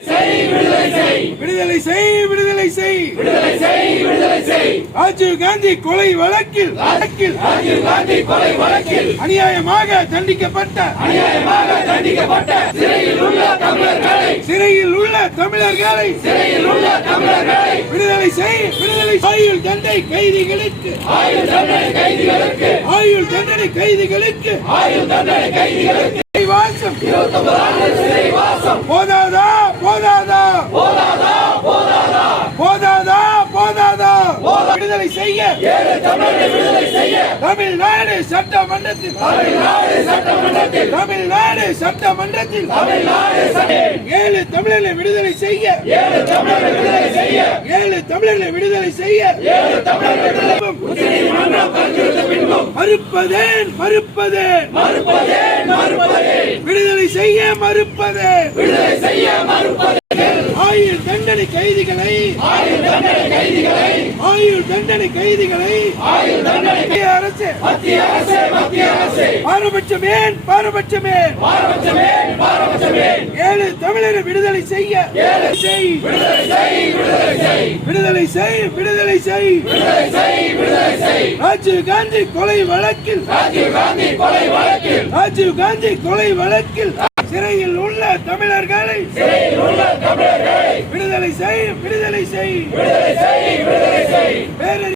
விடுதலை செய் விடுதலை செய் விடுதலை செய் விடுதலை செய் ராஜீவ் காந்தி கொலை வழக்கில் அநியாயமாக தண்டிக்கப்பட்ட சிறையில் உள்ள தமிழர்களை விடுதலை செய் விடுதலை ஆயுள் தண்டனை கைதிகளுக்கு ஆயுள் தண்டனை கைதிகளுக்கு வாசம் 29 ஆண்டு சிறை வாசம் போதாதா போதாதா போதாதா போதாதா போதாதா போதாதா விடுதலை செய்ய விடுதலை செய்ய தமிழ்நாடு சட்டமன்றத்தில் தமிழ்நாடு சட்டமன்றத்தில் 7 தமிழர்களை விடுதலை செய்ய 7 தமிழர்களை விடுதலை செய்ய மறுப்பதேன் மறுப்பதேன் விடுதலை செய்ய மறுப்பது ஆயுள் தண்டனை கைதிகளை அரசு பாரபட்சமேன் 7 தமிழரை விடுதலை செய்ய விடுதலை செய் ராஜீவ் காந்தி கொலை வழக்கில் சிறையில் உள்ள தமிழர்களை விடுதலை செய்